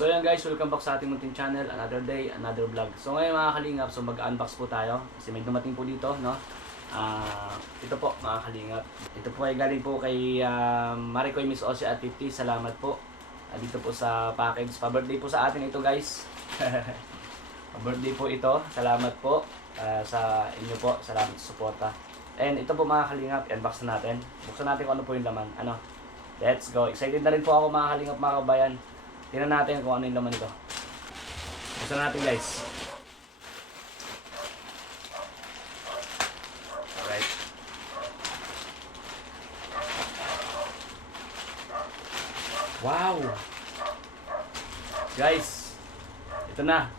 So ayan guys, welcome back sa ating munting channel. Another day, another vlog. So ngayon mga kalingap, so mag-unbox po tayo. Kasi may dumating po dito, no? Ito po mga kalingap. Ito po ay galing po kay Maricoy Miss Osi at 50. Salamat po. Dito po sa package. Pa-birthday po sa atin ito guys. Pa-birthday po ito. Salamat po sa inyo po. Salamat sa suporta. And ito po mga kalingap, i-unbox na natin. Buksan natin kung ano po yung laman. Let's go. Excited na rin po ako mga kalingap, mga kabayan. Tingnan natin kung ano yung laman nito. Buksan natin guys. Alright. Wow! Guys, ito na.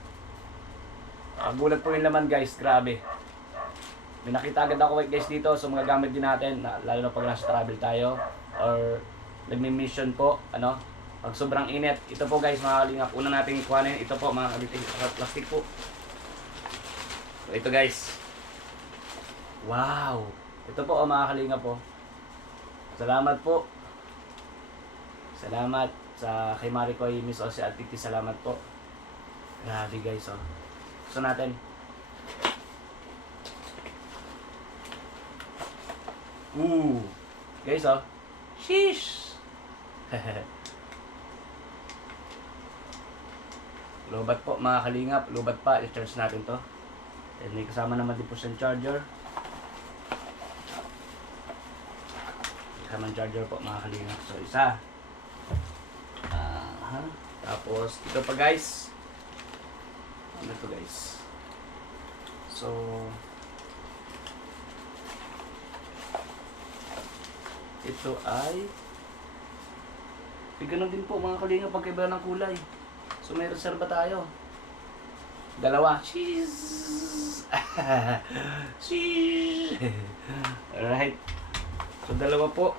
Gulat po yung laman guys, grabe. May nakita agad ako guys dito, so magagamit din natin, lalo na pag nasa travel tayo or nagmi-mission po, pag sobrang init. Ito po guys mga kalingap, una natin ikuhanin. Ito po mga plastic po. So ito guys. Wow! Ito po mga kalingap po. Salamat po. Salamat sa kay Maricoy Miss Osi at Titi. Salamat po. Grabe guys oh. Gusto natin. Guys oh. Sheesh! Lobat po mga kalingap, lobat pa, i-charge natin to. And may kasama naman din po siyang charger. Kasamang charger po mga kalingap. So isa. Tapos ito pa guys. Ano to guys? So ito ay ganun din po mga kalingap, pagkaiba ng kulay. So may reserva tayo. Dalawa. Cheese. Cheese. Alright. So dalawa po.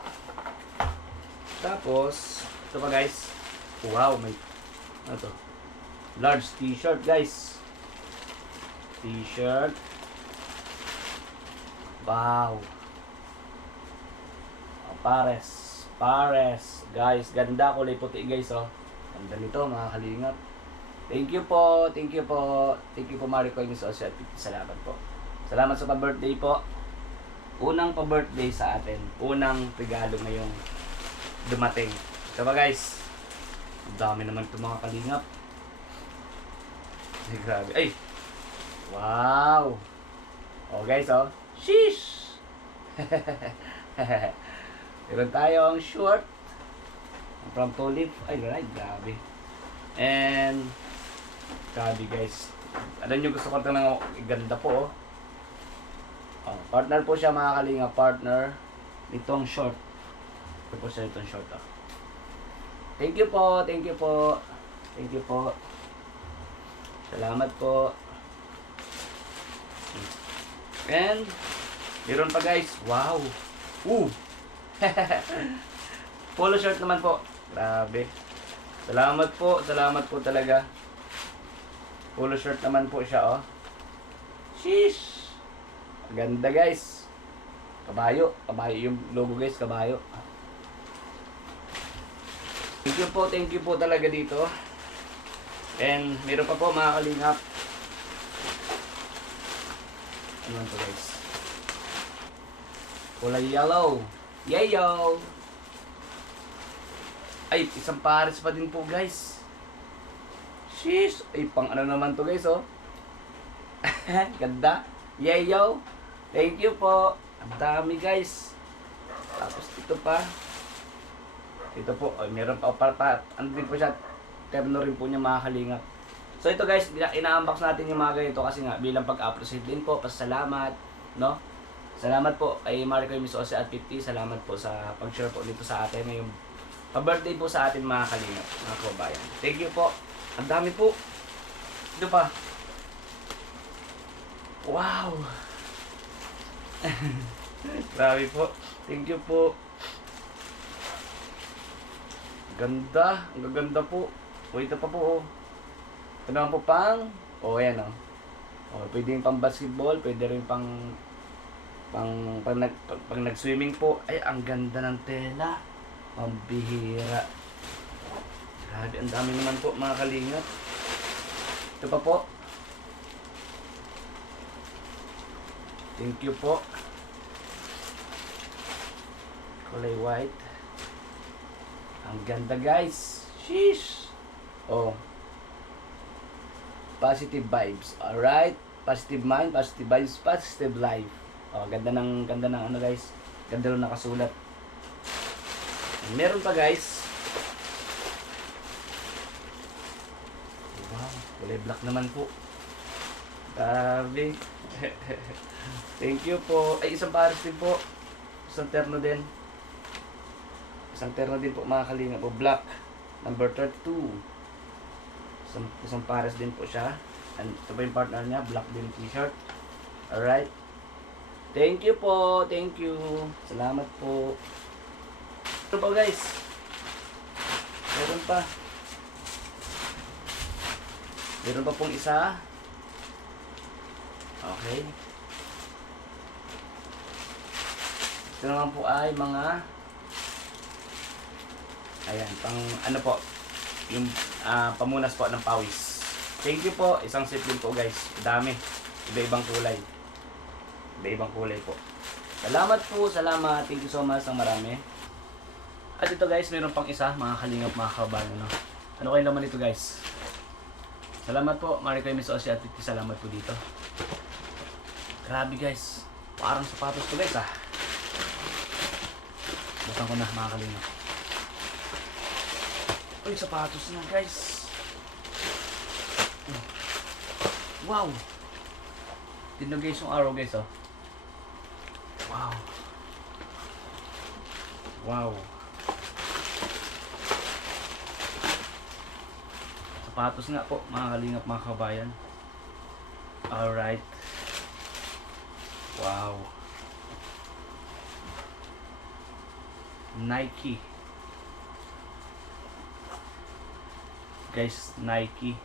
Tapos ito pa guys. Wow, may ano to? Large t-shirt guys. T-shirt. Wow. Pares. Guys, ganda, kulay puti guys oh. Ganda nito mga kalingap. Thank you po. Thank you po Maricoy Miss Osi at Titi. Salamat po. Salamat sa pa-birthday po. Unang pa-birthday sa atin. Unang regalo ngayong dumating. Ito ba guys? Ang dami naman ito mga kalingap. Ay, grabe. Ay! Wow! Oh guys oh. Sheesh! Meron tayong short from Tulip. Ay, right, grabe. And grabe guys. Alam nyo, gusto ko ito ng ganda po oh. Partner po siya mga kalinga. Partner nitong short. Ito po siya nitong short oh. Thank you po. Salamat po. And meron pa guys. Wow! Polo shirt naman po. Grabe. Salamat po talaga. Polo shirt naman po siya oh. Sheesh. Ganda guys. Kabayo yung logo guys, kabayo. Thank you po talaga dito. And meron pa po mga kalingap. Ano to guys? Kulay yellow. Yayo! Ay, isang pares pa din po guys. Sheesh! Ay, pang ano naman to guys oh. Ganda. Yayo! Thank you po. Ang dami guys. Tapos ito pa. Ito po, ay, meron pa. Ano din po siya. Terno rin po niya mga kalingap. So ito guys, ina-unbox natin yung mga ganito kasi nga bilang pag-appreciate din po. Pasalamat, no? Salamat po kay Maricoy Miss Osi at 50. Salamat po sa pag-share po dito sa atin ngayong pa-birthday po sa atin mga kalingap, mga kabayan. Thank you po. Ang dami po. Ito pa. Wow! Grabe po. Thank you po. Ganda. Ang gaganda po. O ito pa po oh. Ito naman po pang. Ayan oh. Pwede yung pang basketball. Pwede rin pag nag-swimming po. Ay, ang ganda ng tela. Pambihira. Grabe, ang dami naman po mga kalingap. Ito pa po. Thank you po. Kulay white. Ang ganda guys. Sheesh. Oh. Positive vibes. Alright. Positive mind, positive vibes, positive life. Oh, ganda ng ano guys. Ganda ng nakasulat. Meron pa guys. Wow, kulay black naman po. Grabe. Thank you po. Ay, isang pares din po. Isang terno din. Isang terno din po mga kalingap po. Black. Number 32. Isang pares din po siya. And ito pa yung partner niya. Black din t-shirt. Alright. Thank you po. Thank you. Salamat po. Ito po guys. Meron pa. Meron pa pong isa. Okay. Ito naman po ay mga ayan, pang ano po yung pamunas po ng pawis. Thank you po. Isang set din po guys. Dami. Iba-ibang kulay. Iba-ibang kulay po. Salamat po. Salamat. Thank you so much ng marami. At ito guys, meron pang isa. Mga kalingap, mga kabayan. No? Ano kayo naman ito guys? Salamat po. Mari kayo Miss Osi at Titi. Salamat po dito. Grabe guys. Parang sapatos to guys ah. Buksan ko na mga kalingap. Uy, sapatos na guys. Wow. Tignan guys yung araw guys oh. Wow. Wow. Sapatos nga po mga kalingap, mga kabayan. Alright. Wow. Nike. Guys, Nike.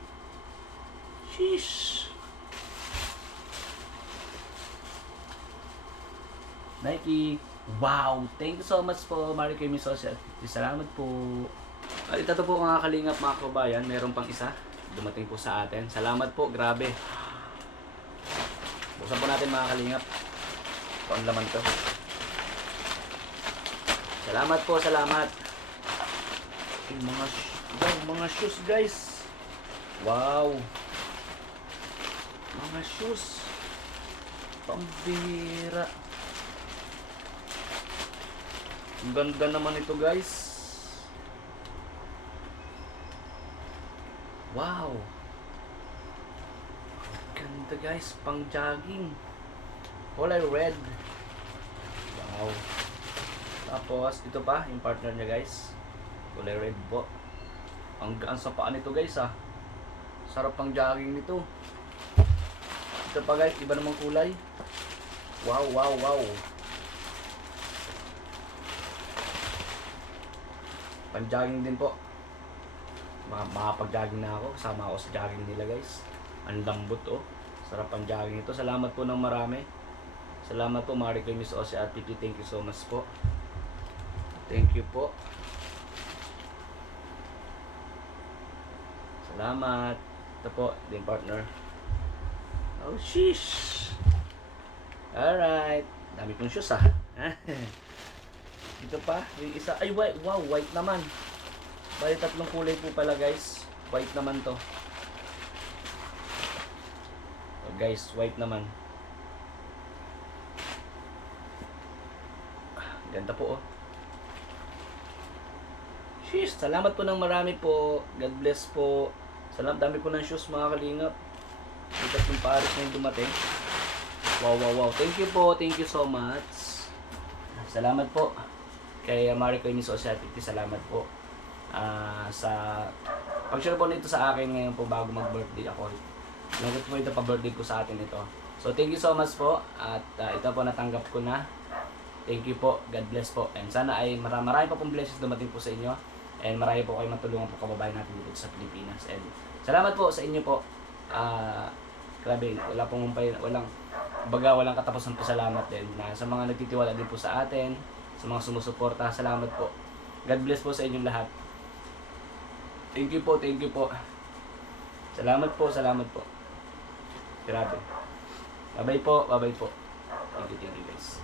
Sheesh. Nike. Wow. Thank you so much po. Mari kayo Miss Osi. Salamat po. At ito po mga kalingap, mga kabayan. Meron pang isa. Dumating po sa atin. Salamat po. Grabe. Buksan po natin mga kalingap. Ito ang laman to. Salamat po. Salamat. Yung mga shoes guys. Wow. Mga shoes. Pambira. Ang ganda naman ito guys. Wow. Ang ganda guys. Pang jogging. Kulay red. Wow. Tapos ito pa yung partner niya guys. Kulay red po. Ang gaan sa paa nito guys ah. Sarap pang jogging nito. Ito pa guys, iba namang kulay. Wow, wow, wow. Pang-jogging din po. Makapag-jogging na ako. Kasama ako sa jogging nila guys. Ang lambot oh. Sarap pang-jogging ito. Salamat po ng marami. Salamat po Mari kay Miss Osi at Titi. Thank you so much po. Thank you po. Salamat. Ito po, din partner. Oh, sheesh. Alright. Dami kong shoes ah. Ito pa, yung isa. Ay, white. Wow, white naman. Bali, tatlong kulay po pala guys. White naman to. Oh, guys, white naman. Ganda po oh. Sheesh, salamat po ng marami po. God bless po. Salamat, dami po ng shoes mga kalingap. Ito yung pares na yung dumating. Wow, wow, wow. Thank you po. Thank you so much. Salamat po. Kay Mari kay Miss Osi at Titi. Salamat po. Sa pag-share po nito sa akin ngayon po bago mag-birthday ako. Nagot po ito pa-birthday ko sa atin ito. So thank you so much po. At ito po natanggap ko na. Thank you po. God bless po. And sana ay marami pa pong blessings dumating po sa inyo. And marami po kayo matulungan po kababayan natin dito sa Pilipinas. And salamat po sa inyo po. Grabe, walang katapusan po salamat din na sa mga nagtitiwala din po sa atin, sa mga sumusuporta. Salamat po. God bless po sa inyong lahat. Thank you po, thank you po. Salamat po, salamat po. Grabe. Bye-bye po, bye-bye po. Thank you guys.